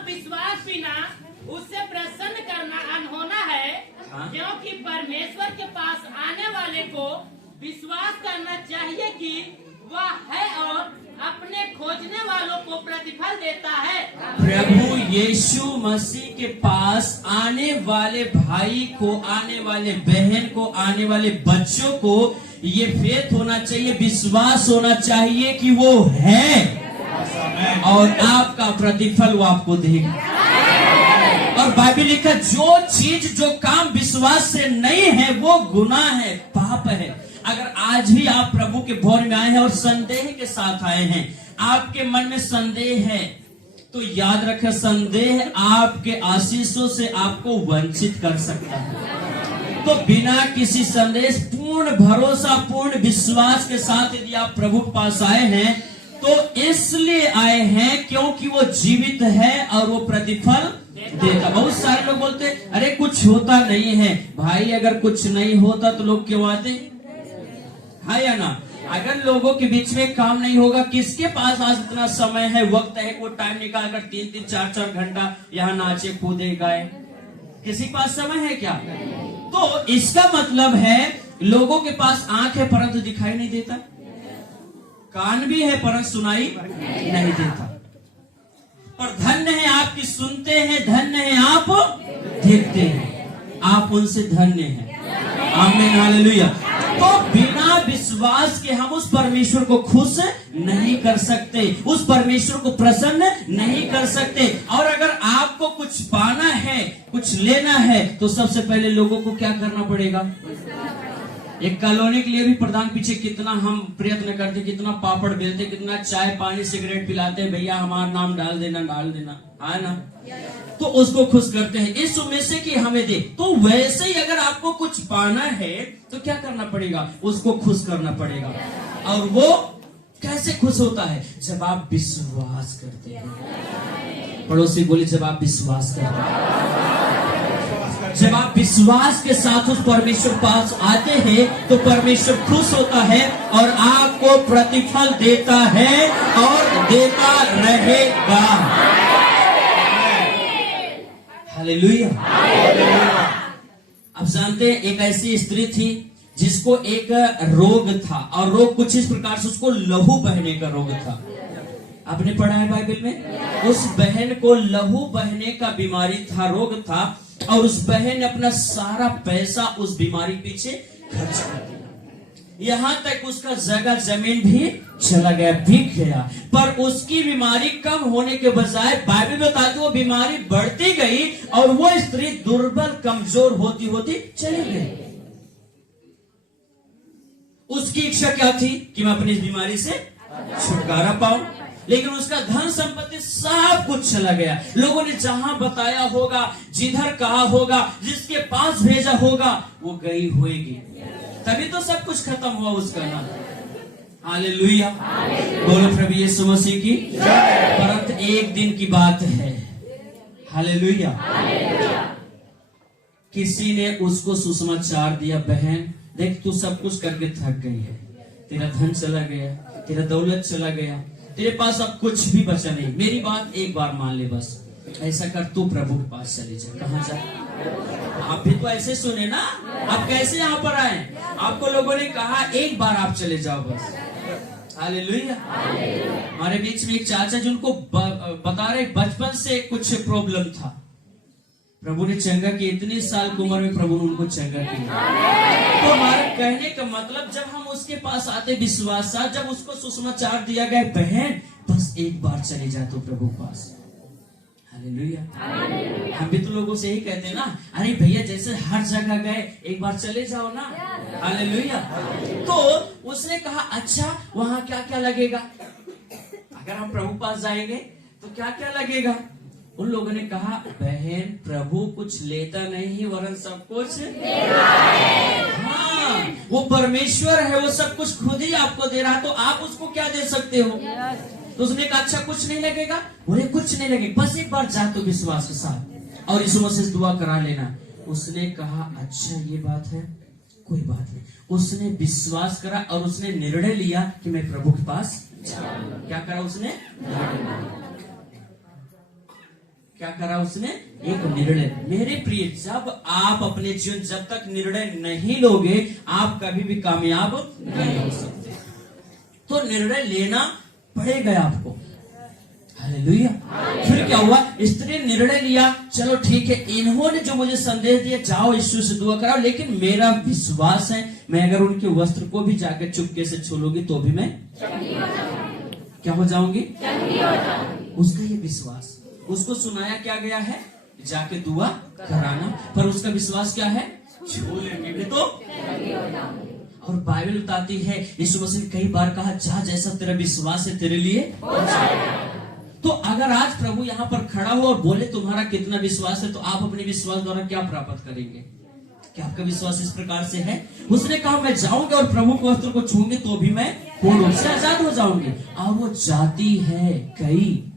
और विश्वास बिना उससे प्रसन्न करना अनहोना है, क्योंकि परमेश्वर के पास आने वाले को विश्वास करना चाहिए कि वह है और अपने खोजने वालों को प्रतिफल देता है। प्रभु यीशु मसीह के पास आने वाले भाई को, आने वाले बहन को, आने वाले बच्चों को ये फेथ होना चाहिए, विश्वास होना चाहिए कि वो है और आपका प्रतिफल वो आपको देगा। और बाइबल लिखा, जो चीज जो काम विश्वास से नहीं है वो गुनाह है, पाप है। अगर आज भी आप प्रभु के भवन में आए हैं और संदेह के साथ आए हैं, आपके मन में संदेह है, तो याद रखें, संदेह आपके आशीषों से आपको वंचित कर सकता है। तो बिना किसी संदेह, पूर्ण भरोसा, पूर्ण विश्वास के साथ यदि आप प्रभु के पास आए हैं तो इसलिए आए हैं क्योंकि वो जीवित है और वो प्रतिफल देता। बहुत सारे लोग बोलते अरे कुछ होता नहीं है। भाई अगर कुछ नहीं होता तो लोग क्यों आते, है या ना? अगर लोगों के बीच में काम नहीं होगा, किसके पास आज इतना समय है, वक्त है, कोई टाइम निकाल कर 3-3, 4-4 घंटा यहाँ नाचे कूदे गाए? किसी के पास समय है क्या? तो इसका मतलब है लोगों के पास आंख है परंतु दिखाई नहीं देता, कान भी है परंतु सुनाई नहीं देता। पर धन्य है आपकी सुनते हैं, धन्य है आप देखते हैं, आप उनसे धन्य हैं। आमीन, हालेलुया। तो बिना विश्वास के हम उस परमेश्वर को खुश नहीं कर सकते, उस परमेश्वर को प्रसन्न नहीं कर सकते। और अगर आपको कुछ पाना है, कुछ लेना है, तो सबसे पहले लोगों को क्या करना पड़ेगा? एक कॉलोनी के लिए भी प्रधान पीछे कितना हम प्रयत्न करते, कितना पापड़ बेलते, कितना चाय पानी सिगरेट पिलाते, भैया हमारा नाम डाल देना, है ना? तो उसको खुश करते हैं इस उम्मीद से कि हमें दे। तो वैसे ही अगर आपको कुछ पाना है तो क्या करना पड़ेगा? उसको खुश करना पड़ेगा। और वो कैसे खुश होता है? जब आप विश्वास करते हैं। पड़ोसी बोली, जब आप विश्वास करते हैं, जब आप विश्वास के साथ उस परमेश्वर पास आते हैं तो परमेश्वर खुश होता है और आपको प्रतिफल देता है और देता रहेगा। हालेलुया। अब जानते हैं, एक ऐसी स्त्री थी जिसको एक रोग था, और रोग कुछ इस प्रकार से, उसको लहू बहने का रोग था। आपने पढ़ा है बाइबल में, उस बहन को लहू बहने का बीमारी था, रोग था, और उस बहन ने अपना सारा पैसा उस बीमारी पीछे खर्च कर दिया। यहाँ तक उसका जगह जमीन भी चला गया, बिक गया। पर उसकी बीमारी कम होने के बजाय बाइबल बताती वो बीमारी बढ़ती गई और वो स्त्री दुर्बल कमजोर होती होती चली गई। उसकी इच्छा क्या थी कि मैं अपनी इस बीमारी से छुटकारा पाऊं, लेकिन उसका धन संपत्ति सब कुछ चला गया। लोगों ने जहां बताया होगा, जिधर कहा होगा, जिसके पास भेजा होगा, वो गई होगी, तभी तो सब कुछ खत्म हुआ उसका ना। हालेलुया, बोलो प्रभु यीशु मसीह की। परंतु एक दिन की बात है, हालेलुया, किसी ने उसको सुसमाचार दिया, बहन देख तू सब कुछ करके थक गई है, तेरा धन चला गया, तेरा दौलत चला गया, तेरे पास अब कुछ भी बचा नहीं, मेरी बात एक बार मान ले, बस ऐसा कर, तू प्रभु के पास चले जा। कहाँ जा? आप भी तो ऐसे सुने ना, आप कैसे यहाँ पर आए? आपको लोगों ने कहा एक बार आप चले जाओ बस। हालेलुया। हमारे बीच में एक चाचा जिनको बता रहे बचपन से कुछ प्रॉब्लम था, प्रभु ने चंगा किया, इतनी साल की उम्र में प्रभु ने उनको चंगा किया। तो हमारे कहने का मतलब, जब हम उसके पास आते विश्वास, जब उसको सुसमाचार दिया गया, बहन बस एक बार चले जा तो प्रभु पास। हालेलुया। हम भी तो लोगों से यही कहते हैं ना, अरे भैया जैसे हर जगह गए एक बार चले जाओ ना। हालेलुया। तो उसने कहा अच्छा वहां क्या क्या लगेगा, अगर हम प्रभु पास जाएंगे तो क्या क्या लगेगा? उन लोगों ने कहा बहन प्रभु कुछ लेता नहीं वरन सब कुछ देता है। हाँ, वो परमेश्वर है, वो सब कुछ खुद ही आपको दे रहा है, तो आप उसको क्या दे सकते हो? तो उसने कहा अच्छा कुछ नहीं लगेगा, बोले कुछ नहीं लगेगा, बस एक बार जा तो विश्वास के साथ और यीशु मसीह से दुआ करा लेना। उसने कहा अच्छा ये बात है, कोई बात नहीं। उसने विश्वास करा और उसने निर्णय लिया कि मैं प्रभु के पास क्या करा उसने? क्या करा उसने? एक निर्णय। मेरे प्रिय, जब आप अपने जीवन जब तक निर्णय नहीं लोगे, आप कभी भी कामयाब नहीं हो सकते। तो निर्णय लेना पड़ेगा आपको। हालेलुया। फिर क्या हुआ? स्त्री ने निर्णय लिया, चलो ठीक है, इन्होंने जो मुझे संदेश दिया, जाओ यीशु से दुआ कराओ, लेकिन मेरा विश्वास है मैं अगर उनके वस्त्र को भी जाकर चुपके से छू लूंगी तो भी मैं क्या हो जाऊंगी? उसका ये विश्वास, उसको सुनाया क्या गया है? जाके दुआ कराना, पर उसका विश्वास क्या है? छू लेंगे भी तो। और बाइबल बताती है यीशु मसीह ने कई बार कहा, जा जैसा तेरा विश्वास है तेरे लिए हो जाएगा। तो अगर आज प्रभु यहाँ पर खड़ा हो और बोले तुम्हारा कितना विश्वास है, तो आप अपने विश्वास द्वारा क्या प्राप्त करेंगे? क्या आपका विश्वास इस प्रकार से है? उसने कहा मैं जाऊंगा और प्रभु के वस्त्र को छूंगे तो भी मैं पूर्ण रूप से आजाद हो जाऊंगी। और वो जाती है कई,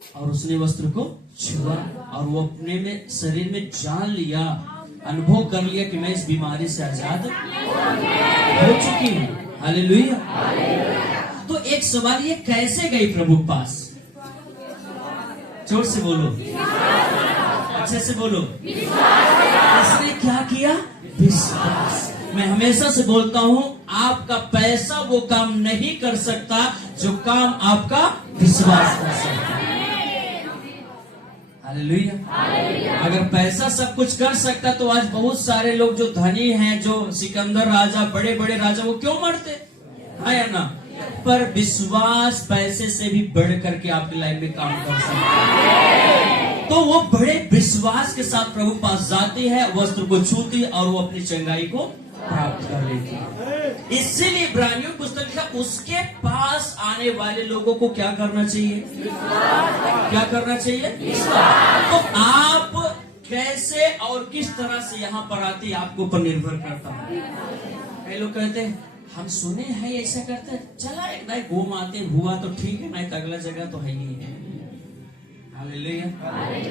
और उसने वस्त्र को छुआ और वो अपने में शरीर में जान लिया, अनुभव कर लिया कि मैं इस बीमारी से आजाद हो चुकी हूँ। हालेलुया। तो एक सवाल, ये कैसे गई प्रभु के पास? जोर से बोलो, अच्छे से बोलो। इसने क्या किया? विश्वास। मैं हमेशा से बोलता हूँ, आपका पैसा वो काम नहीं कर सकता जो काम आपका विश्वास कर सकता है। हालेलुया। अगर पैसा सब कुछ कर सकता तो आज बहुत सारे लोग जो धनी हैं, जो सिकंदर राजा, बड़े बड़े राजा, वो क्यों मरते? हाँ या ना? पर विश्वास पैसे से भी बढ़ करके आपकी लाइफ में काम कर सकता है। तो वो बड़े विश्वास के साथ प्रभु पास जाती है, वस्त्र को छूती और वो अपनी चंगाई को प्राप्त कर लेती है। इसीलिए इब्रानियों की पुस्तक लिखा, उसके पास आने वाले लोगों को क्या करना चाहिए? क्या करना चाहिए? तो आप कैसे और किस तरह से यहाँ पर आती है आपके ऊपर निर्भर करता है। कई लोग कहते हैं हम सुने हैं ऐसा करते हैं, चला एक दाई घूम आते, हुआ तो ठीक है, नहीं तो अगला जगह तो है ही है। हालेलुया।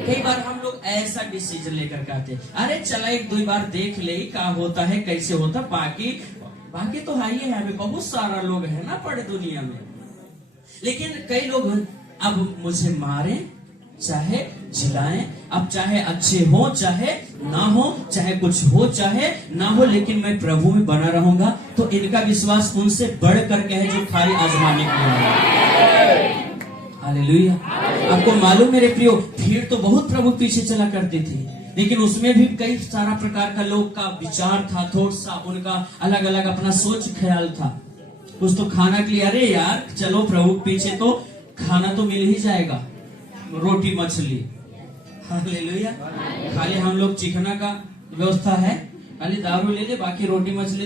कई बार हम लोग ऐसा डिसीजन लेकर के आते, अरे चला एक दो बार देख ले क्या होता है, कैसे होता, बाकी तो है ही है। अभी बहुत सारा लोग है ना पड़े दुनिया में। लेकिन कई लोग अब मुझे मारे चाहे जिलाएं, अब चाहे अच्छे हो चाहे ना हो, चाहे कुछ हो चाहे ना हो, लेकिन मैं प्रभु में बना रहूंगा। तो इनका विश्वास उनसे बढ़ करके है जो खाली आजमाने के लिए। हालेलुया। आपको मालूम मेरे प्रियो, भीड़ तो बहुत प्रभु पीछे चला करती थी, लेकिन उसमें भी कई सारा प्रकार का लोग का विचार था, थोड़ा सा उनका अलग अलग अपना सोच ख्याल था। कुछ तो खाना के लिए, अरे यार चलो प्रभु पीछे तो खाना तो मिल ही जाएगा, रोटी मछली। हालेलुया। खाली हम लोग चिकना का व्यवस्था है, खाली दारू ले ले, बाकी रोटी मछली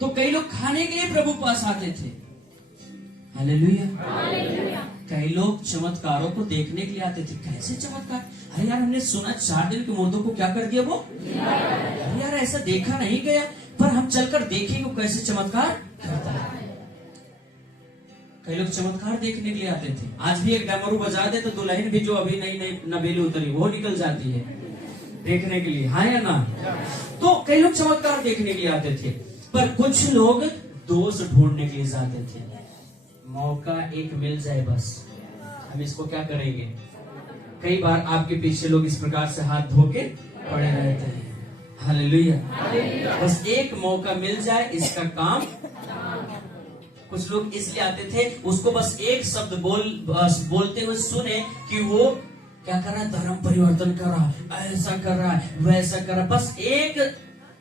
तो कई लोग खाने के लिए प्रभु पास आते थे। हालेलुया। कई लोग चमत्कारों को देखने के लिए आते थे। कैसे चमत्कार? अरे यार हमने सुना 4 दिन के मुर्दों को क्या कर दिया वो, अरे यार ऐसा देखा नहीं गया, पर हम चलकर देखेंगे कैसे चमत्कार करता है। कई लोग चमत्कार देखने के लिए आते थे। आज भी एक डमरू बजा दे तो दुल्हन भी जो अभी नई नवेली उतरी वो निकल जाती है देखने के लिए, हाँ या ना? तो कई लोग चमत्कार देखने के लिए आते थे, पर कुछ लोग दोष ढूंढने के लिए जाते थे। मौका एक मिल जाए बस, हम इसको क्या करेंगे। कई बार आपके पीछे लोग इस प्रकार से हाथ धो के पड़े रहते हैं। हालेलुया। बस एक मौका मिल जाए इसका काम। कुछ लोग इसलिए आते थे, उसको बस एक शब्द बोलते हुए सुने कि वो क्या कर रहा है, धर्म परिवर्तन कर रहा है, ऐसा कर रहा है, वैसा कर रहा है, बस एक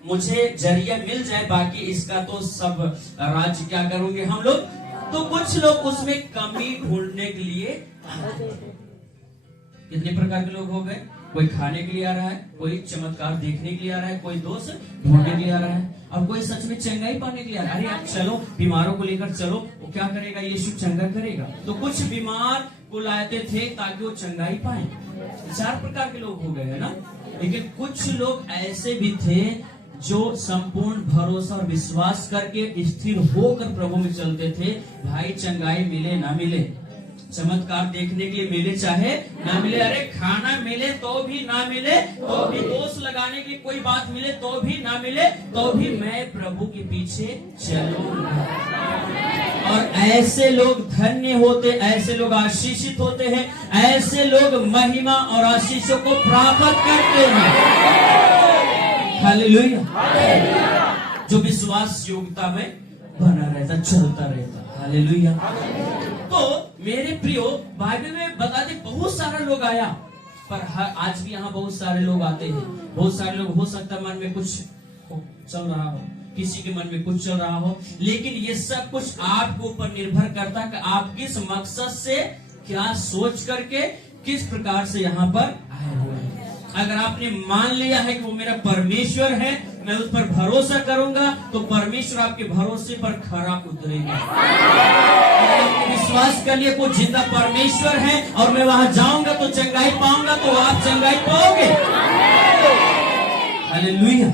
मुझे जरिया मिल जाए, बाकी इसका तो सब राज्य क्या करूंगे हम लोग। तो कुछ लोग उसमें कमी ढूंढने के लिए आते थे। कितने प्रकार के लोग हो गए? कोई खाने के लिए आ रहा है, कोई चमत्कार देखने के लिए आ रहा है, कोई दोष ढूंढने के लिए आ रहा है, और कोई सच में चंगाई पाने के लिए आ रहा है। अरे आप चलो बीमारों को लेकर चलो, वो क्या करेगा, यीशु चंगा करेगा। तो कुछ बीमार को लाते थे ताकि वो चंगाई पाए। 4 प्रकार के लोग हो गए है ना। लेकिन कुछ लोग ऐसे भी थे जो संपूर्ण भरोसा और विश्वास करके स्थिर होकर प्रभु में चलते थे। भाई चंगाई मिले ना मिले, चमत्कार देखने के लिए मिले चाहे ना मिले, अरे खाना मिले तो भी ना मिले, तो भी दोष लगाने की कोई बात मिले तो भी ना मिले, तो भी मैं प्रभु के पीछे चलूंगा। और ऐसे लोग धन्य होते, ऐसे लोग आशीषित होते हैं, ऐसे लोग महिमा और आशीषों को प्राप्त करते हैं। हालेलुया। जो विश्वास योग्यता में बना रहता, चलता रहता। हालेलुया। तो मेरे प्रियो, बाइबल में बताते बहुत सारा लोग आया, पर आज भी यहाँ बहुत सारे लोग आते हैं। बहुत सारे लोग, हो सकता है मन में कुछ चल रहा हो, किसी के मन में कुछ चल रहा हो, लेकिन ये सब कुछ आपके ऊपर निर्भर करता है कि आप किस मकसद से, क्या सोच करके, किस प्रकार से यहाँ पर आए हुए हैं। अगर आपने मान लिया है कि वो मेरा परमेश्वर है, मैं उस पर भरोसा करूंगा, तो परमेश्वर आपके भरोसे पर खरा उतरेगा। अगर आपने विश्वास कर लिया कोई जिंदा परमेश्वर है और मैं वहां जाऊंगा तो चंगाई पाऊंगा, तो आप चंगाई पाओगे। हालेलुया।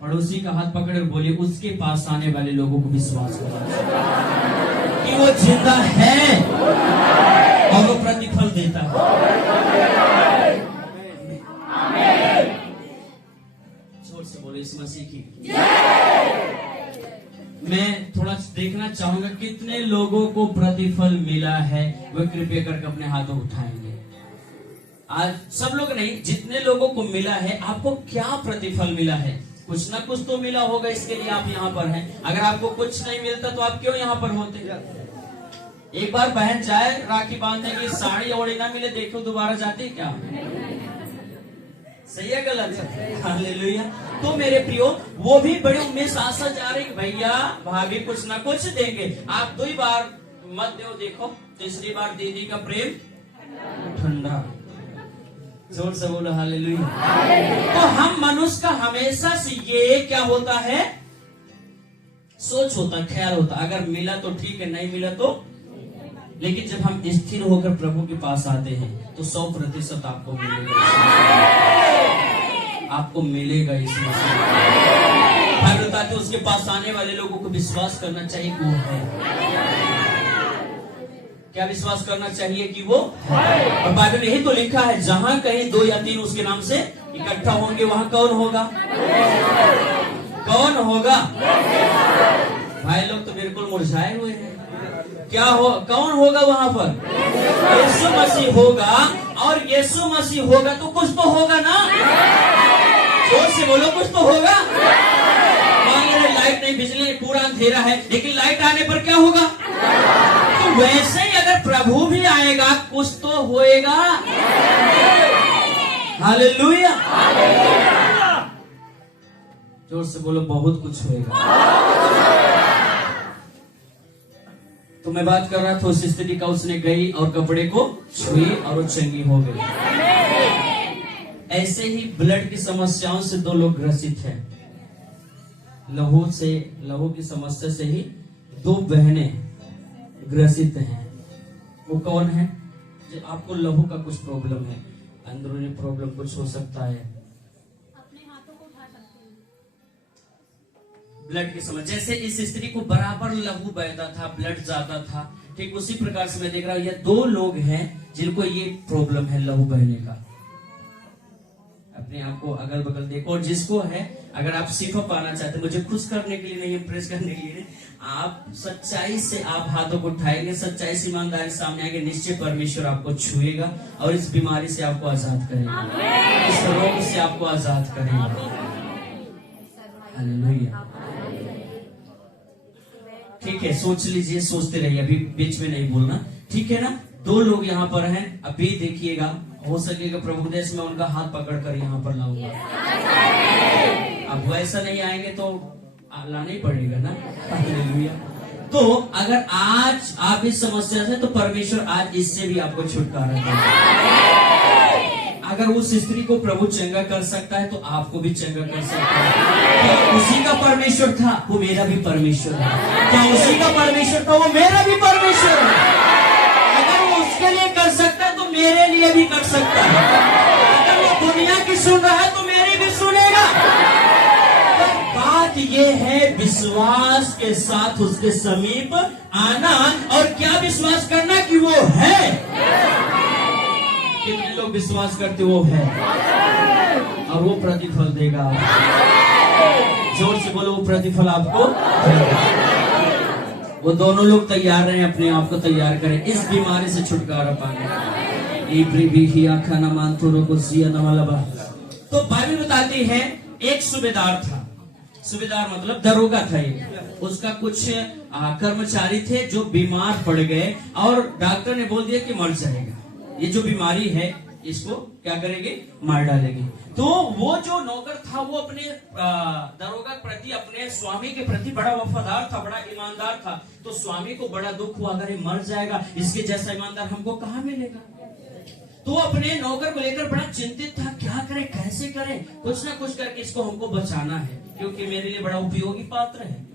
पड़ोसी का हाथ पकड़े और बोलिए, उसके पास आने वाले लोगों को विश्वास होना चाहिए कि वो जिंदा है और वो प्रतिफल देता है। जोर से बोले इस मसीह की। मैं थोड़ा देखना चाहूंगा कितने लोगों को प्रतिफल मिला है, वह कृपया करके अपने हाथों उठाएंगे। आज सब लोग नहीं, जितने लोगों को मिला है, आपको क्या प्रतिफल मिला है? कुछ ना कुछ तो मिला होगा, इसके लिए आप यहाँ पर हैं। अगर आपको कुछ नहीं मिलता तो आप क्यों यहाँ पर होते? एक बार बहन जाए राखी बांधने की, साड़ी ओढ़ी ना मिले, देखो दोबारा जाती क्या? सही है गलत है? हालेलुया। तो मेरे प्रियो, वो भी बड़ी उम्मीद आशा जा रही, भैया भाभी कुछ ना कुछ देंगे। आप 2 बार मत दो, देखो तीसरी बार दीदी का प्रेम ठंडा। जोर से बोलो हालेलुया। तो हम मनुष्य का हमेशा से ये क्या होता है, सोच होता, ख्याल होता, अगर मिला तो ठीक है, नहीं मिला तो। लेकिन जब हम स्थिर होकर प्रभु के पास आते हैं तो 100% आपको मिलेगा, आपको मिलेगा इसमें से। हम बताते उसके पास आने वाले लोगों को विश्वास करना चाहिए कि वो है। क्या विश्वास करना चाहिए कि वो है। और बाइबल में यही तो लिखा है, जहां कहीं 2 या 3 उसके नाम से इकट्ठा होंगे, वहां कौन होगा? कौन होगा? भाई लोग तो बिल्कुल मुरझाए हुए हैं। क्या हो, कौन होगा वहां पर? यीशु मसीह होगा। और यीशु मसीह होगा तो कुछ तो होगा ना? जोर से बोलो, कुछ तो होगा। मान लीजिए लाइट नहीं, बिजली नहीं, पूरा अंधेरा है, लेकिन लाइट आने पर क्या होगा? तो वैसे ही अगर प्रभु भी आएगा, कुछ तो होएगा। हालेलुया। जोर से बोलो, बहुत कुछ होएगा। तो मैं बात कर रहा था उस स्त्री का, उसने गई और कपड़े को छुई और वो चंगी हो गई। ऐसे ही ब्लड की समस्याओं से 2 लोग ग्रसित हैं। लहू की समस्या से ही 2 बहनें ग्रसित हैं। वो कौन है? जो आपको लहू का कुछ प्रॉब्लम है, अंदरूनी प्रॉब्लम कुछ हो सकता है, अपने हाथों को उठा सकते हैं। ब्लड की समस्या, जैसे इस स्त्री को बराबर लहू बहता था, ब्लड जाता था, ठीक उसी प्रकार से मैं देख रहा हूं ये 2 लोग हैं जिनको ये प्रॉब्लम है लहू बहने का। अपने आप को अगल बगल देखो, और जिसको है, अगर आप सिफा पाना चाहते, मुझे खुश करने के लिए नहीं, इम्प्रेस करने के लिए नहीं, आप सच्चाई से आप हाथों को उठाएंगे, सच्चाई से ईमानदारी सामने आएंगे, निश्चय परमेश्वर आपको छुएगा और इस बीमारी से आपको आजाद करेगा, इस रोग से आपको आजाद करेगा। हालेलुया। ठीक है, सोच लीजिए, सोचते रहिए, अभी बीच में नहीं बोलना, ठीक है ना? 2 लोग यहाँ पर हैं, अभी देखिएगा, हो सकेगा प्रभु देश में उनका हाथ पकड़कर यहाँ पर लाऊंगा। अब वैसा नहीं आएंगे तो लाना ही पड़ेगा ना। हालेलुया। तो अगर आज आप इस समस्या से, तो परमेश्वर आज इससे भी आपको छुटकारा देगा। अगर उस स्त्री को प्रभु चंगा कर सकता है तो आपको भी चंगा कर सकता है। क्या उसी का परमेश्वर था? वो मेरा भी परमेश्वर है। क्या उसी का परमेश्वर था? वो मेरा भी परमेश्वर है। अगर वो उसके लिए कर सकता है तो मेरे लिए भी कर सकता है। अगर वो दुनिया की सुन रहा है तो मेरी भी सुनेगा। तो बात ये है विश्वास के साथ उसके समीप आना, और क्या विश्वास करना कि वो है। कितने लोग विश्वास करते वो है, और वो प्रतिफल देगा। जोर से बोलो, वो प्रतिफल आपको देगा। वो दोनों लोग तैयार रहे, अपने आप को तैयार करें इस बीमारी से छुटकारा पाने। तो बाइबल बताती है एक सूबेदार था, सूबेदार मतलब दरोगा था ये। उसका कुछ कर्मचारी थे जो बीमार पड़ गए और डॉक्टर ने बोल दिया कि मर जाएगा, ये जो बीमारी है इसको क्या करेंगे, मार डालेंगे। तो वो जो नौकर था वो अपने दरोगा के प्रति, अपने स्वामी के प्रति बड़ा वफादार था, बड़ा ईमानदार था। तो स्वामी को बड़ा दुख हुआ, अगर ये मर जाएगा, इसके जैसा ईमानदार हमको कहाँ मिलेगा। तो अपने नौकर को लेकर बड़ा चिंतित था, क्या करें, कैसे करें, कुछ ना कुछ करके इसको हमको बचाना है, क्योंकि मेरे लिए बड़ा उपयोगी पात्र है।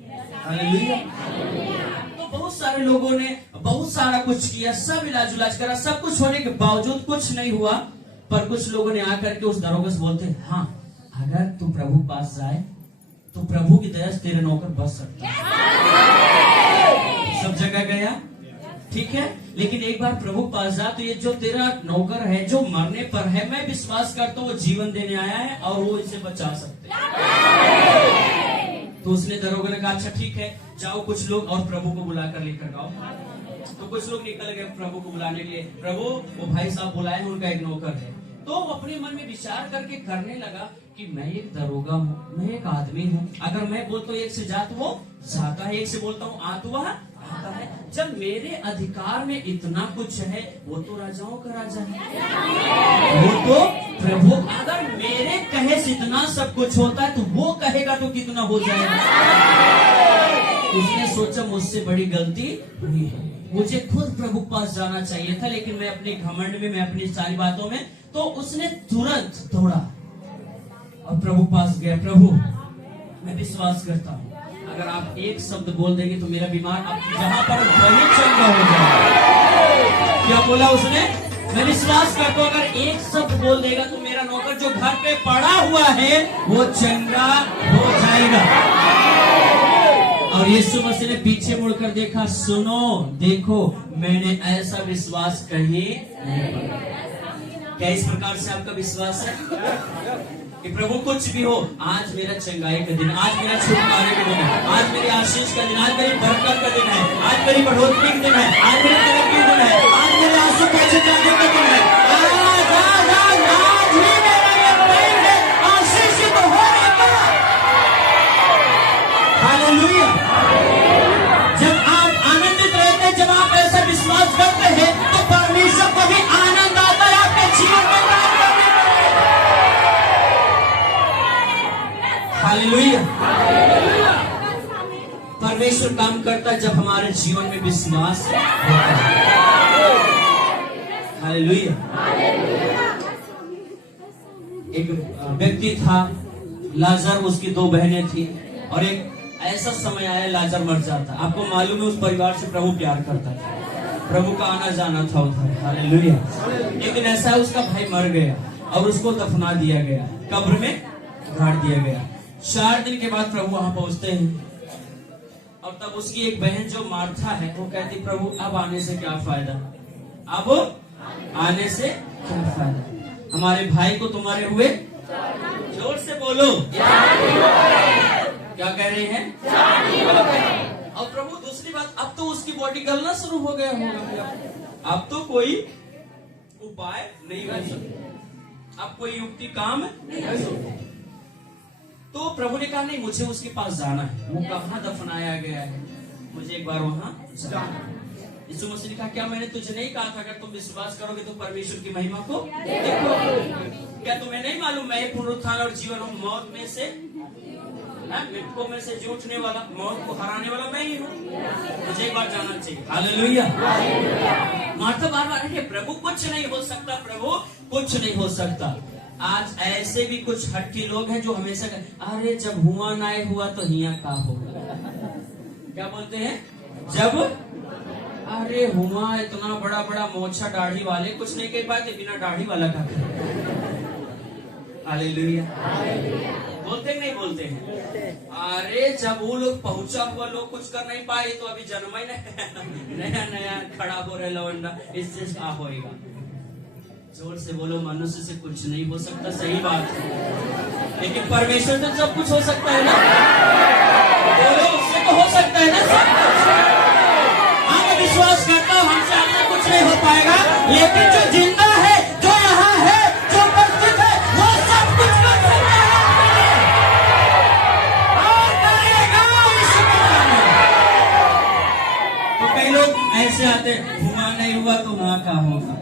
हालेलुया। तो बहुत सारे लोगों ने बहुत सारा कुछ किया, सब इलाज उलाज करा, सब कुछ होने के बावजूद कुछ नहीं हुआ। पर कुछ लोगों ने आकर के उस दरोगा से बोलते, हाँ अगर तू प्रभु पास जाए तो प्रभु की दया से तेरे नौकर बच सकता है। सब जगह गया, ठीक है, लेकिन एक बार प्रभु पास जा तो ये जो तेरा नौकर है जो मरने पर है, मैं विश्वास करता हूँ वो जीवन देने आया है और वो इसे बचा सकते हैं। तो उसने दरोगा ने कहा अच्छा ठीक है, जाओ कुछ लोग और प्रभु को बुला कर लेकर आओ। तो कुछ लोग निकल गए प्रभु को बुलाने के लिए। प्रभु वो भाई साहब बुलाए, उनका एक नौकर है। तो वो अपने मन में विचार करके करने लगा कि मैं एक दरोगा हूँ, मैं एक आदमी हूँ, अगर मैं बोलता हूँ एक से जा तो वो जाता है, एक से बोलता हूँ आ तो वह आता है। जब मेरे अधिकार में इतना कुछ है, वो तो राजाओं का राजा है, वो तो प्रभु, अगर मेरे कहे से इतना सब कुछ होता है तो वो कहेगा तो कितना हो जाएगा। उसने सोचा मुझसे बड़ी गलती हुई है, मुझे खुद प्रभु पास जाना चाहिए था, लेकिन मैं अपने घमंड में, मैं अपनी सारी बातों में, तो उसने तुरंत दौड़ा और प्रभु पास गया। प्रभु मैं विश्वास करता हूँ अगर आप एक शब्द बोल देंगे तो मेरा बीमार अब जहाँ पर वही चंगा हो जाएगा। क्या बोला उसने, मैं विश्वास करता हूँ अगर एक शब्द बोल देगा तो मेरा नौकर जो घर पे पड़ा हुआ है वो चंगा हो जाएगा। और यीशु मसीह ने पीछे मुड़कर देखा, सुनो देखो मैंने ऐसा विश्वास कहीं नहीं पाया। क्या इस प्रकार से आपका विश्वास है कि प्रभु कुछ भी हो, आज मेरा चंगाई का दिन, आज मेरा छुटकारे का दिन है, आज मेरी आशीष का दिन, आज मेरी बरकत का दिन है, आज मेरी बढ़ोतरी का दिन है, आज मेरी तरक्की का दिन है, आज मेरे आंसू पोंछे जाने का दिन है, आज ही मेरा ये दिन है आशीषित होने का। हालेलुया। जब आप आनंदित रहते हैं, जब आप ऐसा विश्वास करते हैं तो परमेश्वर को भी आनंद आता है आपके जीवन में काम करने में। हालेलुया। परमेश्वर काम करता है जब हमारे जीवन में विश्वास होता है। हालेलुया। एक व्यक्ति था लाजर, उसकी 2 बहनें थी और एक ऐसा समय आया लाजर मर जाता। आपको मालूम है उस परिवार से प्रभु प्यार करता था, प्रभु का आना जाना था उधर। हालेलुया। एक दिन ऐसा है उसका भाई मर गया और उसको दफना दिया गया, कब्र में गाड़ दिया गया। 4 दिन के बाद प्रभु वहां पहुंचते हैं और तब उसकी एक बहन जो मार्था है वो कहती, प्रभु अब आने से क्या फायदा, अब आने से क्या फायदा, हमारे भाई को तुम्हारे हुए, जोर से बोलो, क्या कह रहे हैं, और प्रभु दूसरी बात, अब तो उसकी बॉडी गलना शुरू हो गया होगा, अब तो कोई उपाय नहीं हो सकता, अब कोई युक्ति काम नहीं कर सकती। तो प्रभु ने कहा नहीं, मुझे उसके पास जाना है, वो कहाँ दफनाया गया है, मुझे एक बार वहां जाना है। यीशु मसीह ने कहा क्या मैंने तुझे नहीं कहा था अगर तुम विश्वास करोगे तो परमेश्वर की महिमा को देखोगे। क्या तुम्हें नहीं मालूम मैं पुनरुत्थान और जीवन हूँ, मौत में से, मृतकों में से जो उठने वाला, मौत को हराने वाला मैं ही हूँ, मुझे एक बार जाना चाहिए। हालेलुया। मार्था बार बार प्रभु कुछ नहीं हो सकता, प्रभु कुछ नहीं हो सकता। आज ऐसे भी कुछ हट्टी लोग हैं जो हमेशा अरे जब हुआ ना हुआ तो हिया का होगा, क्या बोलते हैं, जब अरे हुआ इतना बड़ा बड़ा मोछा दाढ़ी वाले कुछ नहीं कर पाते, बिना दाढ़ी वाला का। हालेलुया। बोलते नहीं बोलते हैं, अरे जब वो लोग पहुंचा हुआ लोग कुछ कर नहीं पाए तो अभी जन्म ही नया नया खड़ा हो रहे लवंडा, इससे क्या होएगा। जोर से बोलो, मनुष्य से कुछ नहीं हो सकता, सही बात है, लेकिन परमेश्वर से सब कुछ हो सकता है ना, बोलो उससे तो हो सकता है ना सब कुछ। लेकिन जो जिंदा है, जो यहाँ है, जो उपस्थित है, वो सब कुछ कर सकता है आपके लिए। और करेगा यीशु के नाम में। तो कई लोग ऐसे आते, हुआ नहीं हुआ तो वहां का होगा।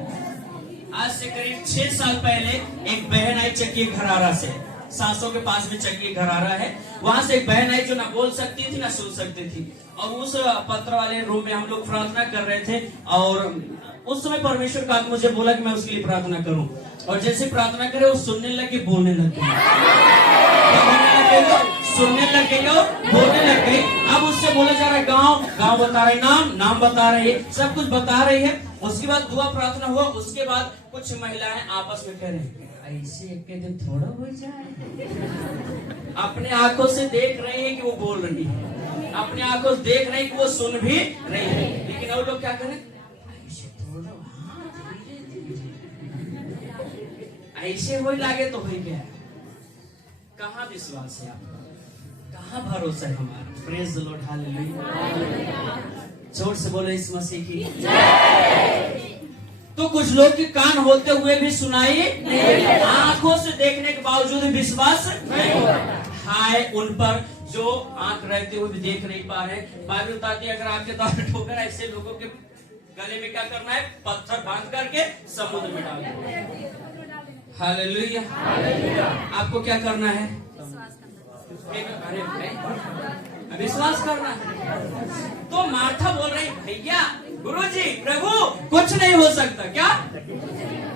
आज से करीब 6 साल पहले एक बहन आई चक्की घरारा से, सासों के पास में चक्की घरारा है, वहां से एक बहन आई जो ना बोल सकती थी ना सुन सकती थी। और उस पत्र वाले रूम में हम लोग प्रार्थना कर रहे थे और उस समय परमेश्वर का मुझे बोला कि मैं उसके लिए प्रार्थना करूं। और जैसे प्रार्थना करे वो सुनने लगे, बोलने लग गई, सुनने लग गई और बोलने लग गई। अब उससे बोला जा रहा है गांव बता रही, नाम बता रही है, सब कुछ बता रही है। उसके बाद दुआ प्रार्थना हुआ। उसके बाद कुछ महिलाएं आपस में कह रहे हैं ऐसे एक के दिन थोड़ा हो जाए। अपने आंखों से देख रहे हैं कि वो बोल रही है, अपने आंखों से देख रहे हैं कि वो सुन भी रही है, लेकिन वो लोग क्या करें, ऐसे थोड़ा, ऐसे हो लागे तो हो गया। कहाँ विश्वास है आपका, कहाँ भरोसा है हमारा? Praise the Lord, hallelujah. जोर से बोलो इस मसीह की। तो कुछ लोग के कान होते हुए भी सुनाई नहीं, आंखों से देखने के बावजूद विश्वास नहीं होता। हाय उन पर जो आंख रहते हुए भी देख नहीं पा रहे। बाइबल बताती है अगर आपके द्वारा ठोकर, ऐसे लोगों के गले में क्या करना है, पत्थर बांध करके समुद्र में डाल देना। हालेलुया। आपको क्या करना है? विश्वास करना है। तो मार्था बोल रही भैया, गुरुजी, प्रभु कुछ नहीं हो सकता। क्या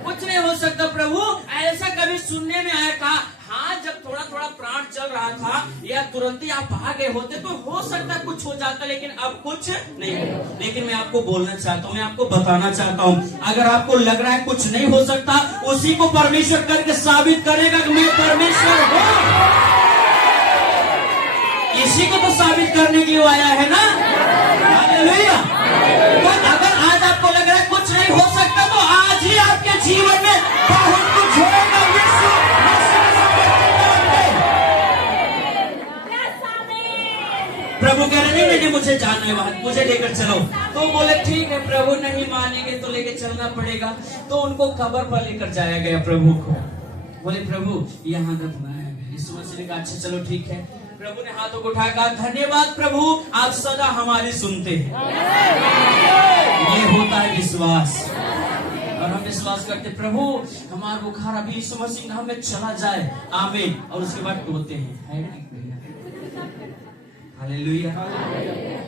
कुछ नहीं हो सकता प्रभु? ऐसा कभी सुनने में आया था? हाँ, जब थोड़ा थोड़ा प्राण चल रहा था या तुरंत ही आप आ गए होते तो हो सकता कुछ हो जाता, लेकिन अब कुछ नहीं हो। लेकिन मैं आपको बोलना चाहता हूँ, मैं आपको बताना चाहता हूँ, अगर आपको लग रहा है कुछ नहीं हो सकता, उसी को परमेश्वर करके साबित करेगा कि मैं परमेश्वर हूँ। इसी को तो साबित करने के लिए आया है ना। हालेलुया। तो अगर आज आपको लग रहा है कुछ नहीं हो सकता, तो आज ही आपके जीवन में बहुत कुछ होगा। प्रभु कह रहे नहीं मुझे जाना है वहां, मुझे लेकर चलो। तो बोले ठीक है प्रभु, नहीं मानेंगे तो लेके चलना पड़ेगा। तो उनको कब्र पर लेकर जाया गया प्रभु को। बोले प्रभु यहाँ दफनाया गया। यीशु मसीह ने कहा अच्छा चलो ठीक है। प्रभु ने हाथों को उठाया, कहा धन्यवाद प्रभु, आप सदा हमारी सुनते हैं। ये होता है विश्वास। और हम विश्वास करते प्रभु हमारा बुखार अभी यीशु मसीह नाम में चला जाए, आमीन। और उसके बाद टोते हैं। हालेलुया।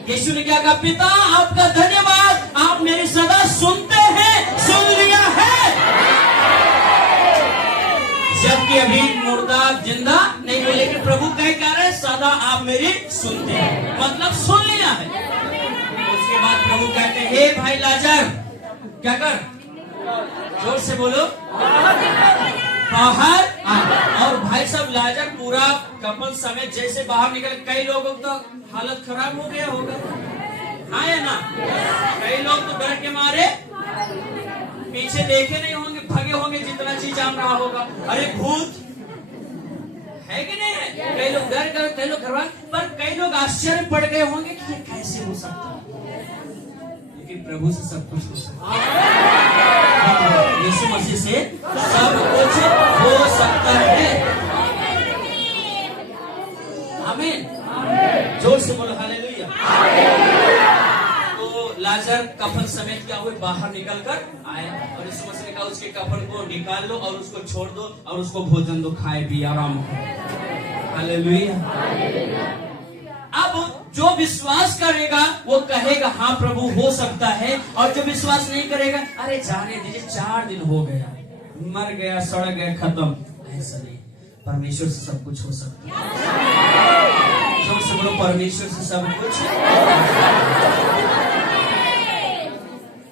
यीशु ने क्या कहा, पिता आपका धन्यवाद, आप मेरी सदा सुनते हैं, सुन लिया है। जबकि अभी मुर्दा जिंदा नहीं हुए, लेकिन प्रभु कह रहे सदा आप मेरी सुनते हैं, मतलब सुन लिया है। उसके बाद प्रभु कहते हैं हे भाई लाजर, क्या कर, जोर से बोलो, बाहर आ। और भाई साहब लाजर पूरा कपल समेत जैसे बाहर निकले, कई लोगों तो हालत खराब हो गया होगा, हाँ या ना? कई लोग तो डर के मारे पीछे देखे नहीं होंगे, भागे होंगे, जितना चीज आम रहा होगा। अरे भूत है कि नहीं है? कई लोग डर गए, कई लोग घबरा, पर कई लोग आश्चर्य पड़ गए होंगे कि ये कैसे हो सकता है। लेकिन प्रभु से सब कुछ हो सकता है। यीशु मसीह से सब कुछ हो सकता है। आमीन। जोर से बोलो हालेलुया। तो लाजर कफन समेत क्या हुए बाहर निकल कर आए, और यीशु मसीह ने कहा उसके कफन को निकाल लो और उसको छोड़ दो और उसको भोजन दो, खाए भी आराम हो। हालेलुया। अब जो विश्वास करेगा वो कहेगा हाँ प्रभु हो सकता है, और जो विश्वास नहीं करेगा अरे जाने दीजिए, 4 दिन हो गया, मर गया, सड़ गया, खत्म। ऐसा नहीं, परमेश्वर से सब कुछ हो सकता है। जोर से बोलो परमेश्वर से सब कुछ।